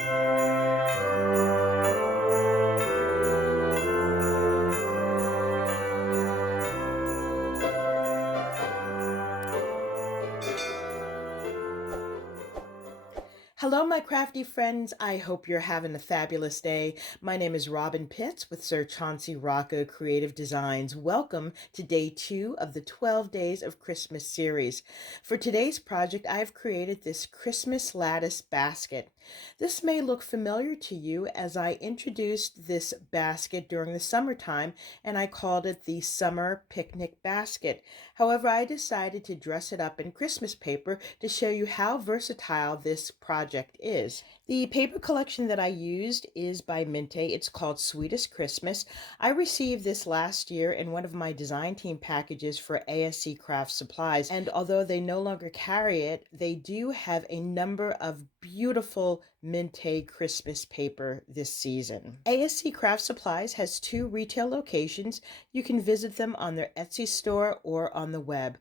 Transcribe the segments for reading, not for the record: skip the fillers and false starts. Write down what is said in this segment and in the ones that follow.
Hello, my crafty friends. I hope you're having a fabulous day. My name is Robyn Pitts with Sir Chauncey Rocco Creative Designs. Welcome to day 2 of the 12 Days of Christmas series. For today's project, I've created this Christmas lattice basket. This may look familiar to you as I introduced this basket during the summertime and I called it the Summer Picnic Basket. However, I decided to dress it up in Christmas paper to show you how versatile this project is. The paper collection that I used is by Minte. It's called Sweetest Christmas. I received this last year in one of my design team packages for ASC Craft Supplies, and although they no longer carry it, they do have a number of beautiful Minte Christmas paper this season. ASC Craft Supplies has 2 retail locations. You can visit them on their Etsy store or on the web.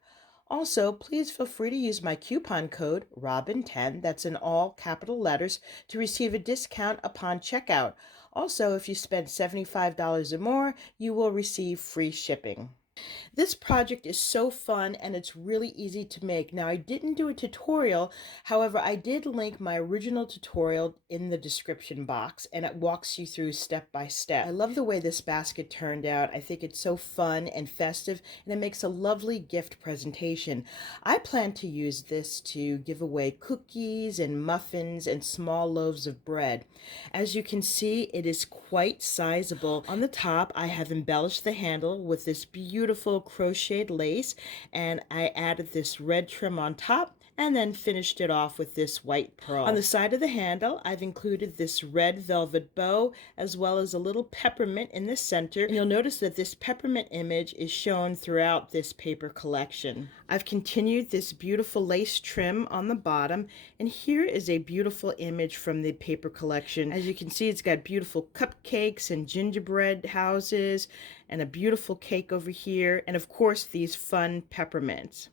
Also, please feel free to use my coupon code ROBYN10, that's in all capital letters, to receive a discount upon checkout. Also, if you spend $75 or more, you will receive free shipping. This project is so fun and it's really easy to make. Now, I didn't do a tutorial, however, I did link my original tutorial in the description box and it walks you through step by step. I love the way this basket turned out. I think it's so fun and festive and it makes a lovely gift presentation. I plan to use this to give away cookies and muffins and small loaves of bread. As you can see, it is quite sizable. On the top, I have embellished the handle with this beautiful crocheted lace, and I added this red trim on top and then finished it off with this white pearl. On the side of the handle, I've included this red velvet bow as well as a little peppermint in the center. And you'll notice that this peppermint image is shown throughout this paper collection. I've continued this beautiful lace trim on the bottom, and here is a beautiful image from the paper collection. As you can see, it's got beautiful cupcakes and gingerbread houses and a beautiful cake over here, and of course these fun peppermints.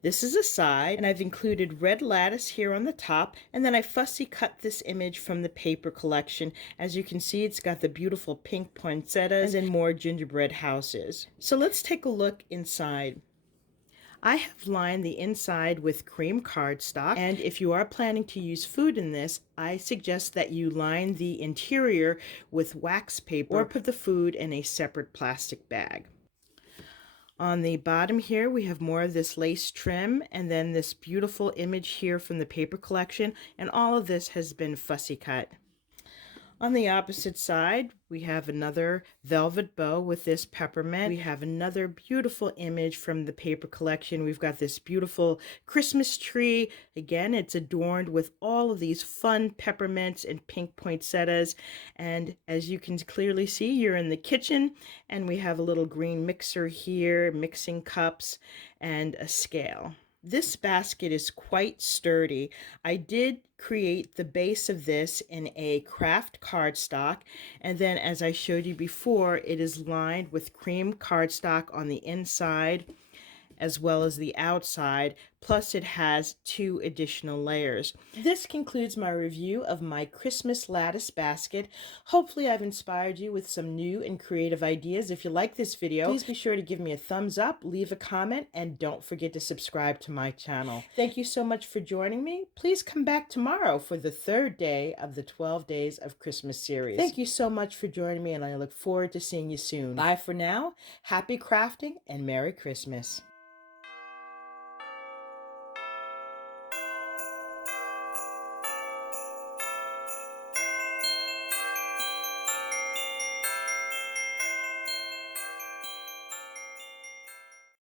This is a side, and I've included red lattice here on the top, and then I fussy cut this image from the paper collection. As you can see, it's got the beautiful pink poinsettias and more gingerbread houses. So let's take a look inside. I have lined the inside with cream cardstock, and if you are planning to use food in this, I suggest that you line the interior with wax paper or put the food in a separate plastic bag. On the bottom here, we have more of this lace trim and then this beautiful image here from the paper collection, and all of this has been fussy cut. On the opposite side, we have another velvet bow with this peppermint. We have another beautiful image from the paper collection. We've got this beautiful Christmas tree. Again, it's adorned with all of these fun peppermints and pink poinsettias. And as you can clearly see, you're in the kitchen, and we have a little green mixer here, mixing cups, and a scale. This basket is quite sturdy. I did create the base of this in a craft cardstock, and then as I showed you before, it is lined with cream cardstock on the inside as well as the outside, plus it has 2 additional layers. This concludes my review of my Christmas lattice basket. Hopefully I've inspired you with some new and creative ideas. If you like this video, please be sure to give me a thumbs up, leave a comment, and don't forget to subscribe to my channel. Thank you so much for joining me. Please come back tomorrow for the 3rd day of the 12 Days of Christmas series. Thank you so much for joining me, and I look forward to seeing you soon. Bye for now. Happy crafting and Merry Christmas.